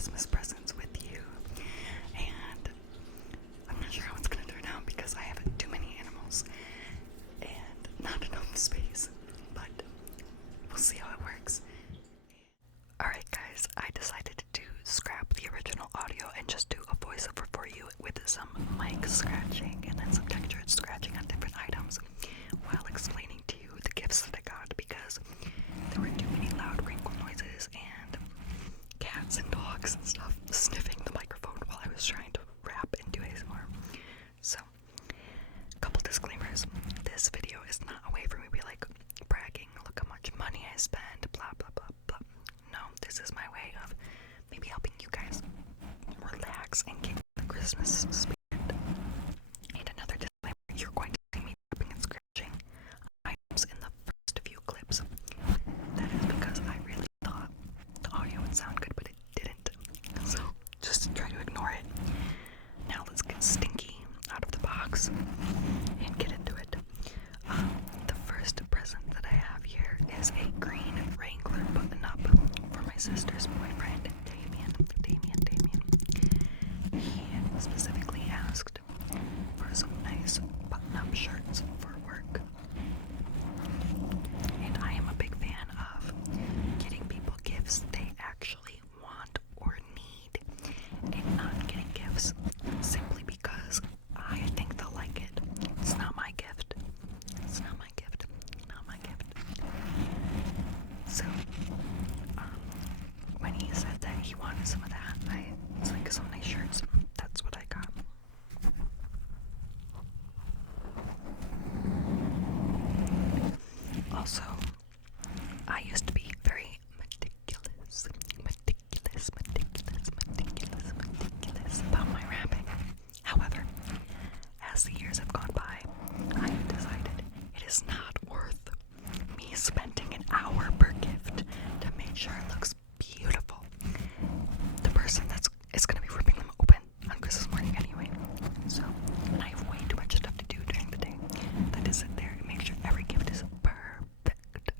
Christmas presents with you, and I'm not sure how it's gonna turn out because I have too many animals and not enough space, but we'll see how it works. Alright guys, I decided to scrap the original audio and just do a voiceover for you with some mic scratching and then some textured scratching on different items while explaining to you the gifts that I got, because there were too many loud wrinkle noises and cats and dogs and stuff sniffing the microphone while I was trying to rap and do ASMR. So, couple disclaimers. This video is not a way for me to be like bragging, look how much money I spent, blah blah blah blah. No, this is my way of maybe helping you guys relax and get the Christmas spirit. And another disclaimer, you're going to see me rapping and scratching items in the first few clips. That is because I really thought the audio would sound good, but it didn't. So just try to ignore it. Now let's get stinky out of the box and get into it. The first present that I have here is a green Wrangler button-up for my sister's boyfriend, Damian. He specifically asked for some nice button-up shirts for work. And I am a big fan of getting people gifts they actually want or need, and not getting gifts simply because I think they'll like it. It's not my gift. It's not my gift. Not my gift. So, when he said that he wanted some of that, it's like some nice shirts. That's what I got. Also, I used to be very meticulous about my rapping. However, as the years have gone by, I have decided it is not worth me spending an hour per gift to make sure it looks beautiful. The person is going to be ripping them open on Christmas morning anyway. So, and I have way too much stuff to do during the day that is sit there and make sure every gift is perfect.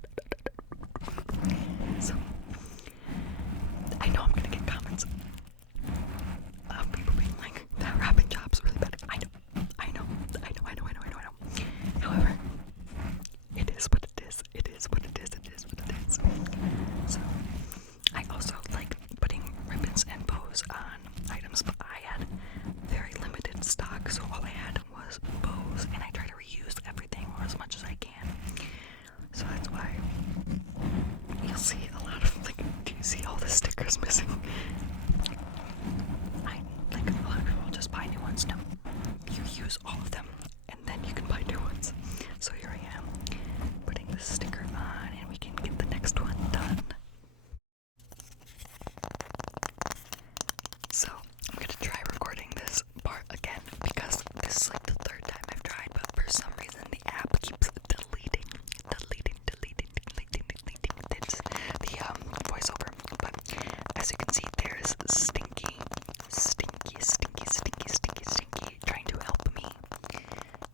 So, I know I'm going to get comments of people being like, that rapping job's really bad. I know. However, it is what it is. It is what it is. It is what it is. So, I also like putting ribbons and bows on items, but I had very limited stock, so all I had was bows, and I try to reuse everything or as much as I can. So that's why you'll see a lot of, like, do you see all the stickers missing? A lot of people just buy new ones. No, you use all of them, and then you can buy new ones. So here I am, putting this sticker on, and we can get the next one done. So, I'm gonna try recording this part again, because this is like the third time I've tried, but for some reason the app keeps deleting the voiceover. But as you can see, there's Stinky trying to help me,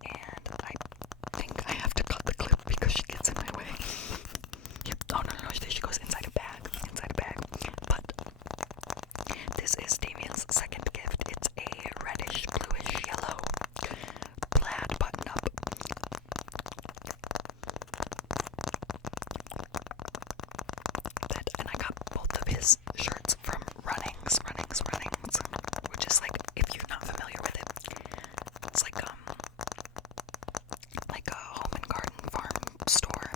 and I think I have to cut the clip because she gets in my way. Yep. Oh no, she goes inside a bag. But this is Damian's second gift. It's a reddish, bluish, yellow plaid button-up. And I got both of his shirts from Runnings, which is like, if you're not familiar with it, it's like a home and garden farm store.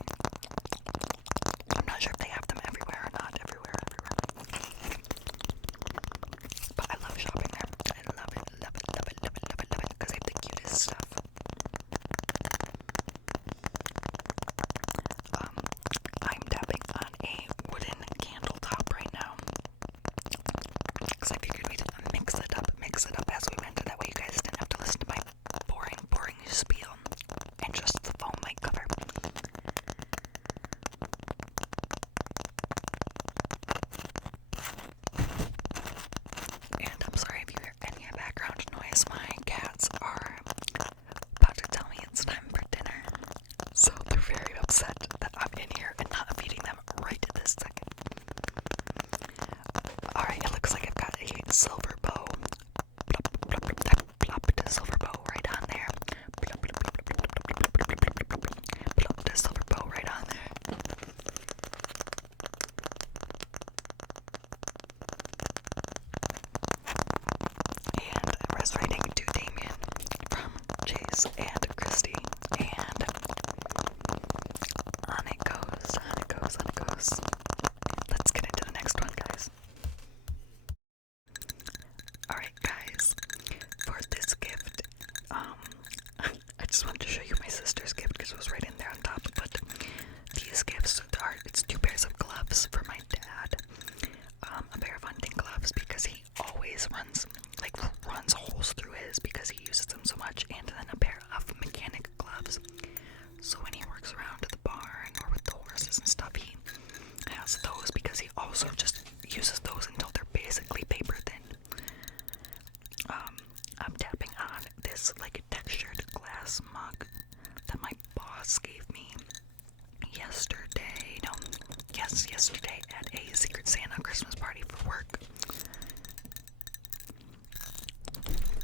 I'm not sure if they have them everywhere or not. Everywhere. But I love shopping there. I love it, because they have the cutest stuff. I'm tapping on a wooden candle top right now, because I figured we'd mix it up as we went, and that way you guys didn't have to listen to my boring spiel and just the foam mic cover. And I'm sorry if you hear any background noise. My cats are about to tell me it's time for dinner, so they're very upset that I'm in here and not feeding them right this second. Alright, it looks like I've got goes, and Christy, and on it goes, on it goes, on it goes. Let's get into the next one, guys. Alright, guys, for this gift, I just wanted to show you my sister's gift because it was right in there on top, but these gifts are, it's 2 pairs of gloves for my dad, a pair of hunting gloves because he always runs holes through his because he uses them so much, and then a pair of mechanic gloves, so when he works around the barn or with the horses and stuff, he has those because he also just uses those until they're basically paper thin. I'm tapping on this like textured glass mug that my boss gave me yesterday at a Secret Santa Christmas party for work.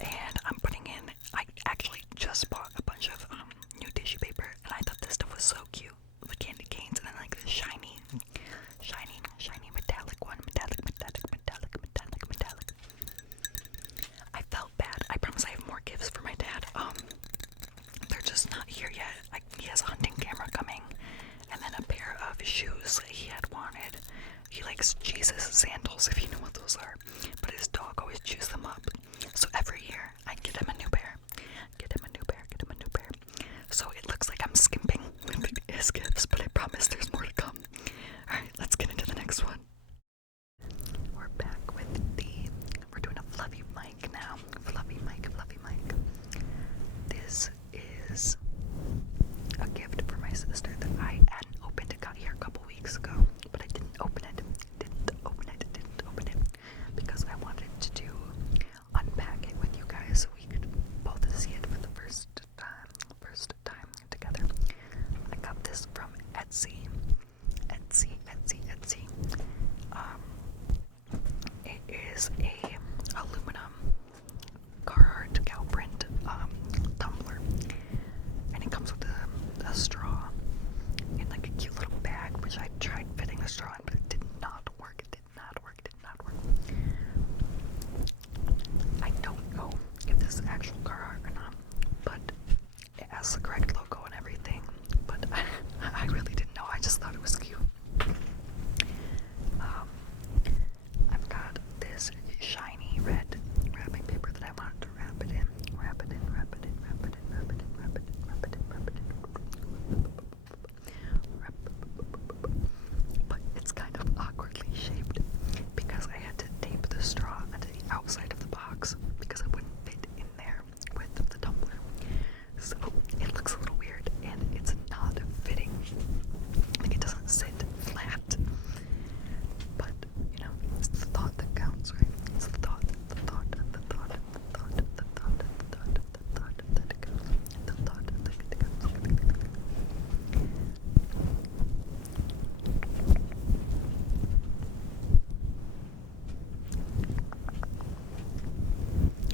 And I'm putting in, I actually just bought a bunch of new tissue paper, and I thought this stuff was so cute. The candy canes, and then like the shiny metallic one, metallic. I felt bad. I promise I have more gifts for my dad. They're just not here yet. He has a hunting camera coming, and then a pair of shoes that he had wanted. He likes Jesus sandals, if you know what those are, but his dog always chews them up. So every year I get him a new pair. So it looks like I'm skimping with his gifts, but I promise there's more to come. Alright, let's get into the next one. We're back with we're doing a fluffy mic now. Fluffy mic. This is a gift for my sister that I hadn't opened. It got here a couple weeks ago, but I didn't open it because I wanted to unpack it with you guys so we could both see it for the first time together. I got this from Etsy. It is a aluminum Carhartt cow print tumbler, and it comes with a straw in like a cute little bag, which I tried fitting the straw in, but it did not work. I don't know if this is actual Carhartt or not, but it has the correct logo and everything, but I really didn't know. I just thought it was cute. I've got this shiny red wrapping paper that I wanted to wrap it in. But it's kind of awkwardly shaped because I had to tape the straw onto the outside of the box because it wouldn't fit in there with the tumbler. So it looks a little weird and it's not fitting. Like it doesn't sit flat. But, you know, it's the thought that counts, right? It's the thought that counts.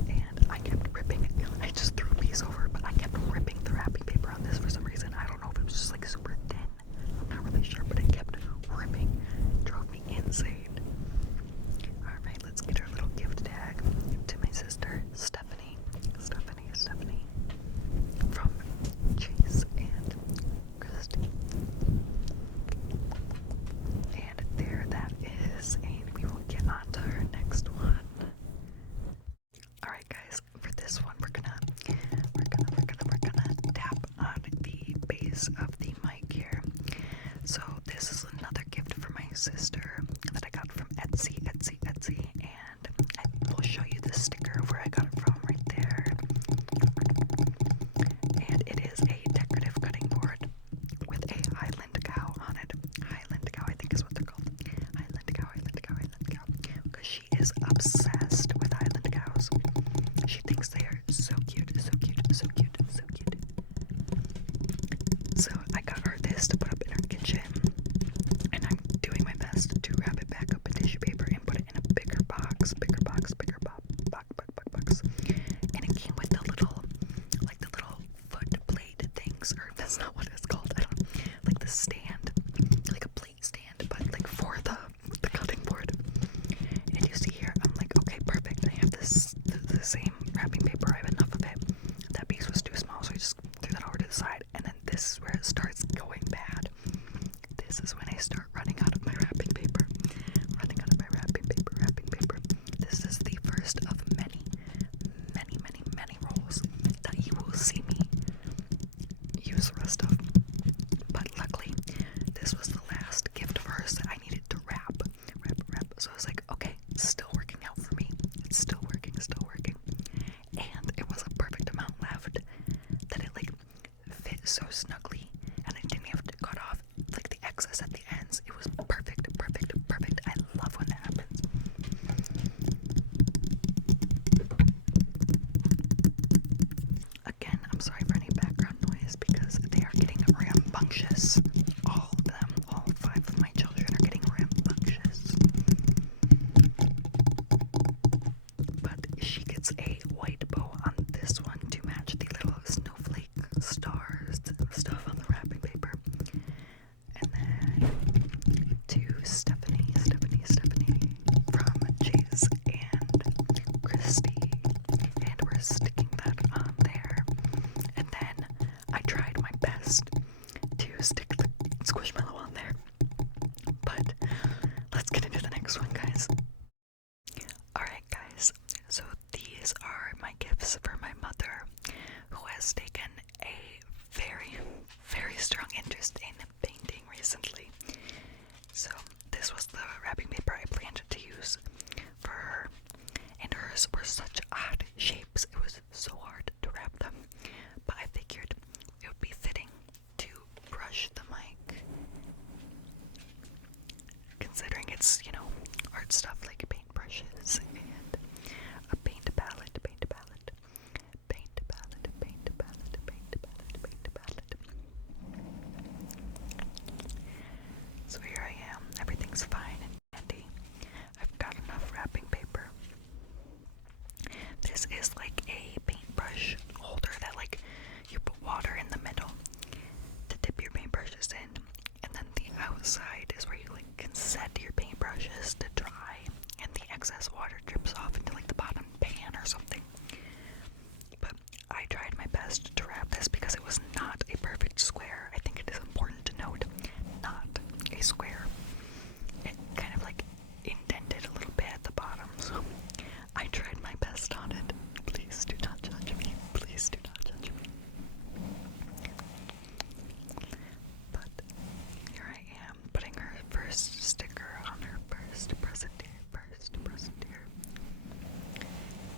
And I kept ripping it. I just threw a piece over, but I kept ripping the wrapping paper on this for some reason. I don't know if it was just like super thin. I'm not really sure, but I kept ripping. It drove me insane. Alright, let's get our little gift tag to my sister, Stephanie. From Chase and Christy. And there that is, and we will get on to our next one. Alright guys, for this one we're gonna tap on the base of the mic here. So this is another gift for my sister that I got from Etsy, and I will show you the sticker of where I got it from right there. And it is a decorative cutting board with a Highland cow on it. Highland cow, I think is what they're called. Highland cow. Because she is obsessed with Highland cows. She thinks they are so cute. So I got her this to put up in her kitchen, and I'm doing my best to wrap it back up in tissue paper and put it in a bigger box. And it came with the little foot plate things, or that's not what it's called. I don't like the stand, like a plate stand, but like for the cutting board. And you see here, I'm like, okay, perfect. I have the same wrapping paper. I have enough of it. That piece was too small, so I first of many, many, many, many rolls that you will see me use the rest of. But luckily, this was the last gift of hers that I needed to wrap. So I was like, okay, it's still working out for me. It's still working, still working. And it was a perfect amount left that it like fit so snugly, and I didn't have to cut off like the excess at the ends. It was perfect, perfect, perfect. I love when that happens. Again, I'm sorry for any background noise because they are getting rambunctious. All of them, all 5 of my children are getting rambunctious. But she gets a white bow on this one to match the little snowflake stars stuff on the wrapping paper. And then to Stephanie from Chase and Christy. And we're sticking that on there. And then I tried my best to stick the squishmallow on there. But let's get into the next one, guys. Alright, guys. So these are my gifts for my mother, who has taken a very, very strong interest in painting recently. So this was the wrapping paper I planned to use for her, and hers were such odd shapes. It was so hard to wrap them, but I figured it would be fitting to brush the mic, considering it's, you know, art stuff like paintbrushes and a paint palette. So here I am. Everything's fine and dandy. I've got enough wrapping paper. This is like a paintbrush holder that like you put water in the middle to dip your paintbrushes in, and then the outside is where you like can set your paintbrushes to dry, and the excess water drips off into like the bottom pan or something. But I tried my best to wrap this because it was not a perfect square. I think it is important to note, not a square. It kind of like indented a little bit at the bottom, so I tried my best on it. Please do not judge me. Please do not judge me. But here I am, putting her first sticker on her first present here.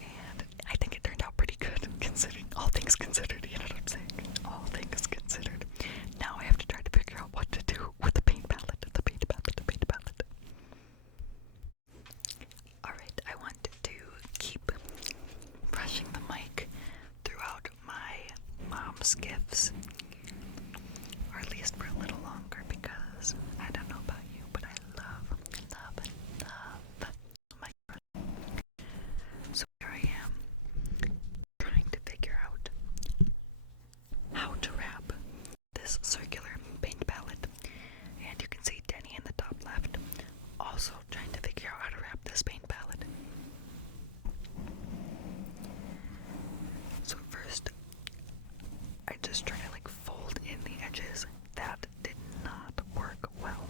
And I think it turned out pretty good, considering all things considered, you know what I'm saying? All things considered. Now I have to try to figure out what to do with the paint palette. Alright, I want to keep brushing the mic throughout my mom's gifts, or at least for a little longer, because I don't know about you, but I love my brush. So here I am, trying to figure out how to wrap this circular paint palette, and you can see Denny in the top left, also trying to figure out how to wrap this paint palette. So first, I just try to like fold in the edges. That did not work well.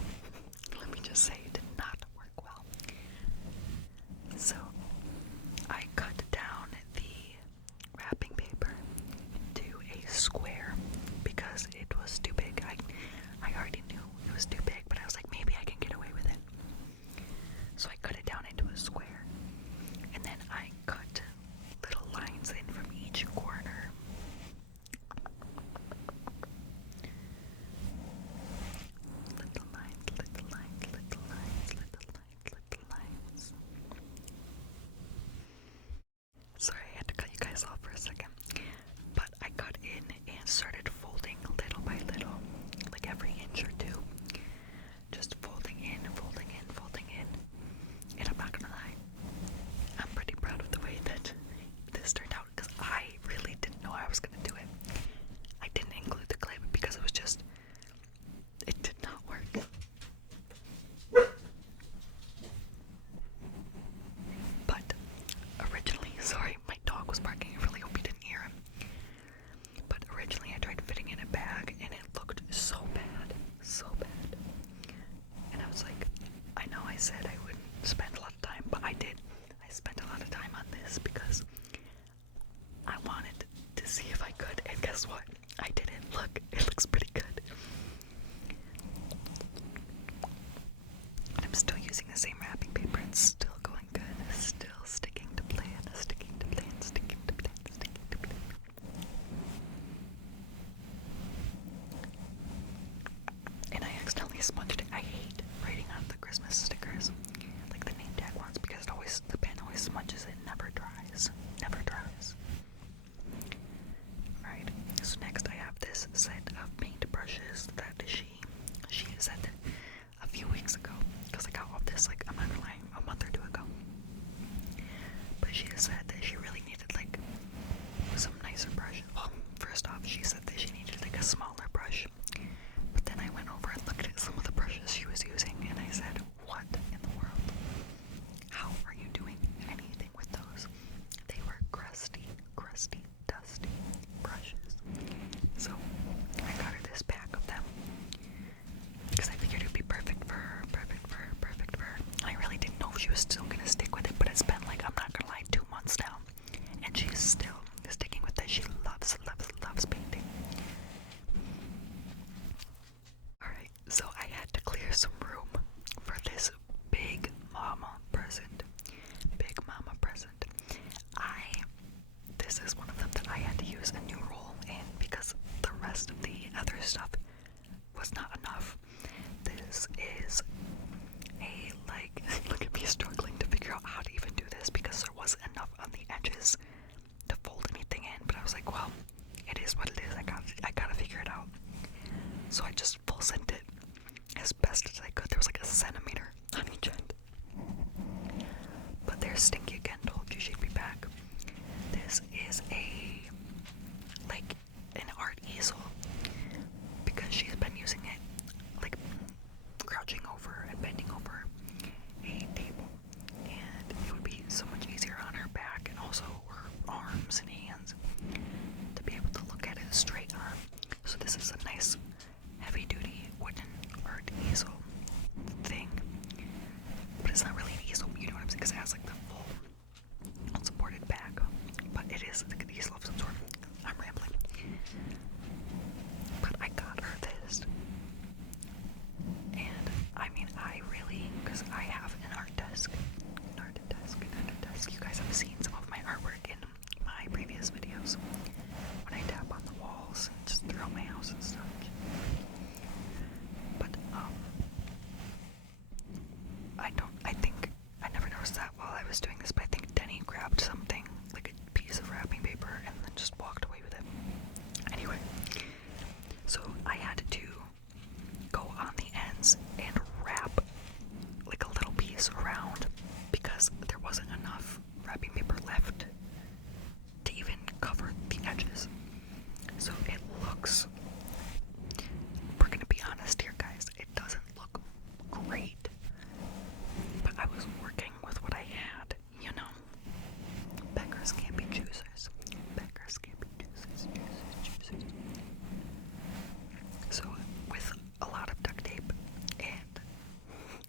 Let me just say, it did not work well. So I cut down the wrapping paper to a square because it was too big. I already knew it was too big, but I was like, maybe I can get away with it. So I cut it down into a square, and then I cut little lines in from each corner. Little lines. Sorry, I had to cut you guys off for a second. But I cut in and started folding little by little, like every inch or two. Just folding in. And I'm not gonna lie, I'm pretty proud of the way that this turned out, because I really didn't know I was gonna do it. I didn't include the clip because it did not work. But originally, sorry, my dog was barking. I really hope you didn't hear him. But originally I tried fitting in a bag and it looked so bad. I know I said I wouldn't spend a lot of time, but I did. I spent a lot of time on guess what? I did it. Look, it looks pretty good. And I'm still using the same wrapping paper. It's still going good. Still sticking to plan, sticking to plan, sticking to plan, sticking to plan. And I accidentally smudged it. I hate writing on the Christmas stickers, like the name tag ones, because the pen always smudges it, never dries. Never dries. Alright, so next I have this set of paint brushes that she said that a few weeks ago, because I got all this, like, I'm not gonna lie, a month or two ago. But she said that she really needed, like, some nicer brush. Well, first off, she said that she needed, like, a smaller brush. But then I went over and looked at some of the brushes she was using, and I said, what in the world? How are you doing anything with those? They were crusty, dusty brushes. So I got her this pack of them because I figured it would be perfect for her, I really didn't know if she was still gonna stick with it, but it's been, like, I'm not gonna lie, 2 months now, and she's still sticking with it. She loves painting. Alright, so I had to clear some room for this big mama present. This is one of them that I had to use a new roll in because the rest of the other stuff was not enough. This is a, like, look at me struggling to figure out how to even do this because there wasn't enough on the edges to fold anything in, but I was like, well, it is what it is. I gotta figure it out. So I just full sent it as best as I could. There was like a centimeter on each end. But there's Stinky again, told you she'd be back. This is an art easel because she's been using it, like, crouching over and bending over a table, and it would be so much easier on her back and also her arms and hands to be able to look at it straight on. So this is a nice heavy-duty wooden art easel thing, but it's not really an easel, you know what I'm saying, because it has, like, the full unsupported back, but it is like an easel of some sort. I'm rambling. But I got her this, and I mean, because I have an art desk. You guys have seen some of my artwork in my previous videos when I tap on the walls and just throughout my house and stuff. But I think I never noticed that while I was doing this, but I think Denny grabbed something, like a piece of wrapping paper, and then just walked away with it. Anyway, so I had to go on the ends and wrap, like, a little piece around because there wasn't enough wrapping paper left to even cover the edges. So it looks, we're gonna be honest here, guys, it doesn't look great, but I was working with what I had, you know. Beggars can't be choosers. Beggars can't be choosers. So with a lot of duct tape and,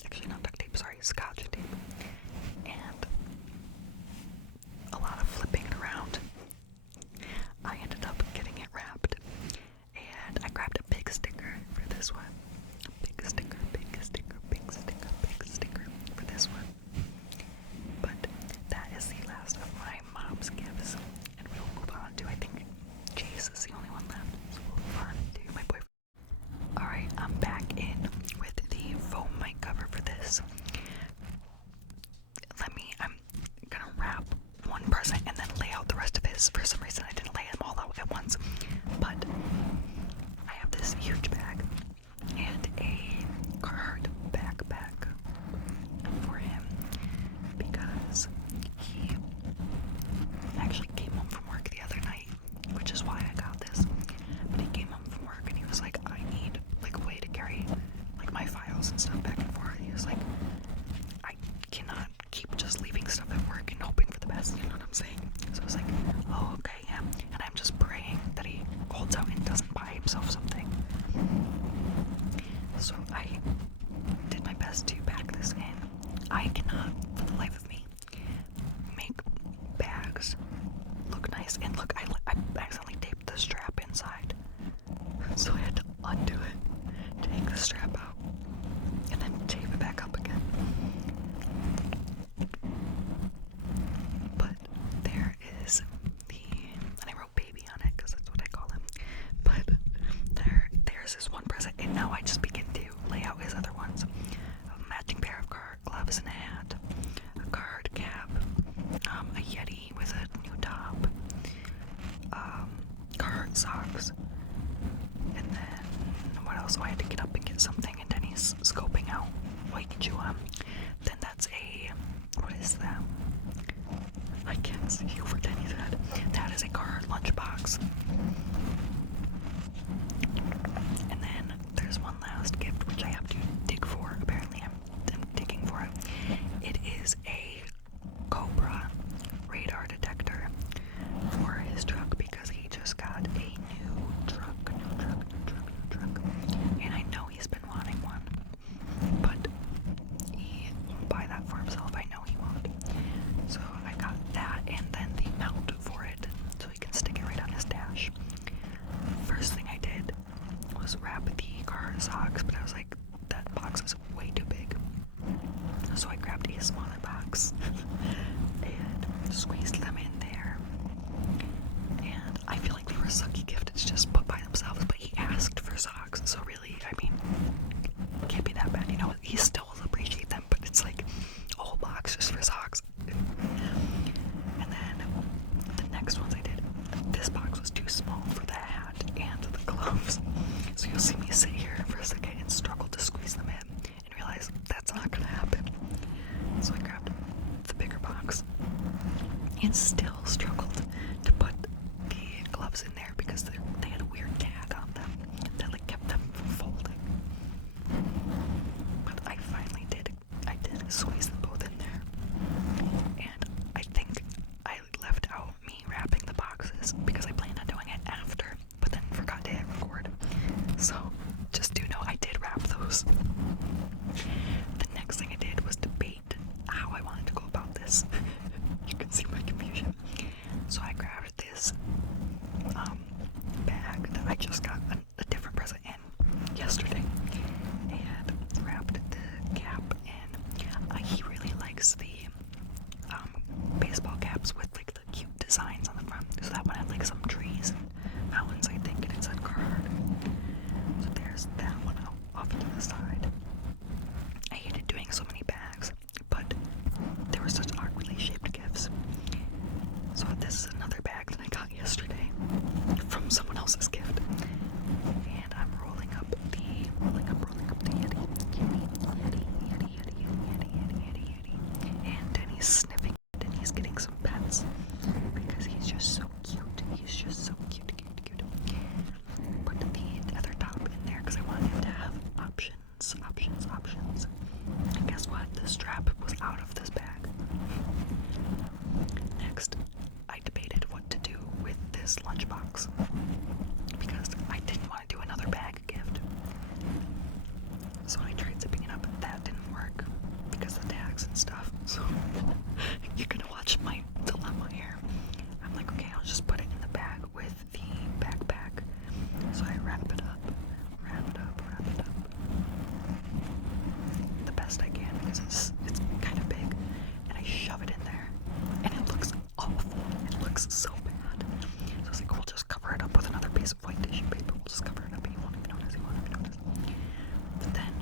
actually not duct tape, sorry, scotch tape, and a lot of flipping it around, I ended up getting it wrapped, and I grabbed a big sticker for this one. Big sticker for this one. But that is the last of my mom's gifts, and we will move on to, I think, Chase is the only one left, so we'll move on to my boyfriend. Alright, I'm back in with the foam mic cover for this. I'm gonna wrap one present and then lay out the rest of his. For some reason I didn't lay them all out at once, but I have this huge bag and a Carhartt backpack for him because he actually came home from work the other night, which is why I got this. But he came home from work and he was like, I need, like, a way to carry, like, my files and stuff back and forth. He was like, I cannot keep just leaving stuff at work and hoping for the best, you know what I'm saying? So I was like, oh, okay, yeah. And I'm just praying that he holds out and doesn't buy himself something. So I did my best to pack this in. I cannot, for the life of me, make bags look nice. And look, I accidentally taped the strap inside. strap out and then tape it back up again. But there is and I wrote baby on it because that's what I call him. But there's this one present, and now I just begin to lay out his other ones. A matching pair of gloves and a hat, a card cap, a Yeti with a new top, card socks, and then what else? Oh, I had to get up and get something, and then he's scoping out what he can chew on. Then that's what is that? I can't see over Denny's head. That is a card lunchbox. And then there's one last gift which I have to dig for. Apparently I'm digging for it. It is a Cobra radar detector for his truck because he just got a new truck. And I know he's been wanting one, but he won't buy that for himself. I know he won't. So I got that and then the mount for it so he can stick it right on his dash. First thing I did was wrap the car socks, but I was like, that box is way too big. So I grabbed a smaller box and squeezed them in there. And I feel like for a sucky gift, it's just put by themselves, but he asked for socks, so really, I mean, it can't be that bad, you know, he still will appreciate them, but it's like a whole box just for socks. And then the next ones I did, this box was too small for the hat and the gloves, so you'll see me sit here for a second and struggle to squeeze them in and realize that's not gonna happen. So I grabbed the bigger box and still struggled to put the gloves in there because they had a weird tag on them that like kept them from folding. But I finally did. I did squeeze them both in there. And I think I left out me wrapping the boxes because I planned on doing it after, but then forgot to hit record. So just do know I did wrap those. The next thing I did was debate how I wanted to go about this. You can see my confusion. So I grabbed this bag that I just got a different present in yesterday and wrapped the cap in. He really likes the baseball caps with like the cute designs on the front. So that one had like some trees and mountains, I think, and it said card. So there's that one off to the side. I hated doing so many bags, but they were such awkwardly shaped gifts. So this is another bag that I got yesterday from someone else's gift. And I'm rolling up the Yeti. And Denny's sniffing it and he's getting some pets because he's just so cute. He's just so cute. Put the other top in there because I wanted him to have options. And guess what? The strap was out of this bag. Next, I debated what to do with this lunchbox because I didn't want to do another bag gift. So I tried zipping it up, but that didn't work because of the tags and stuff. So you're gonna watch my dilemma here. I'm like, okay, I'll just put it in the bag with the backpack. So I wrap it up the best I can because it's kind of big, and I shove it in there, and it looks awful. It looks so bad. So I was like, we'll just cover it up with another piece of white tissue paper. We'll just cover it up, and you won't even notice. But then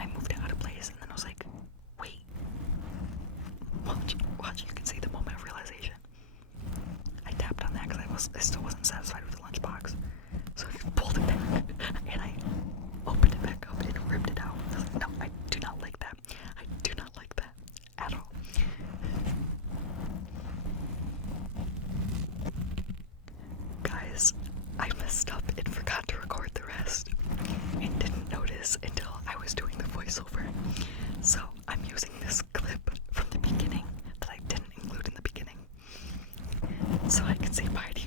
I moved it out of place, and then I was like, wait, watch, you can see the moment of realization. I tapped on that because I still wasn't satisfied with the lunchbox. So I pulled it back, and I opened it back up and ripped it out. I was like, no, I do not like that. I do not like that at all. Guys, I messed up and forgot to record the rest and didn't notice until I was doing the voiceover. So I'm using this clip from the beginning that I didn't include in the beginning so I can say bye to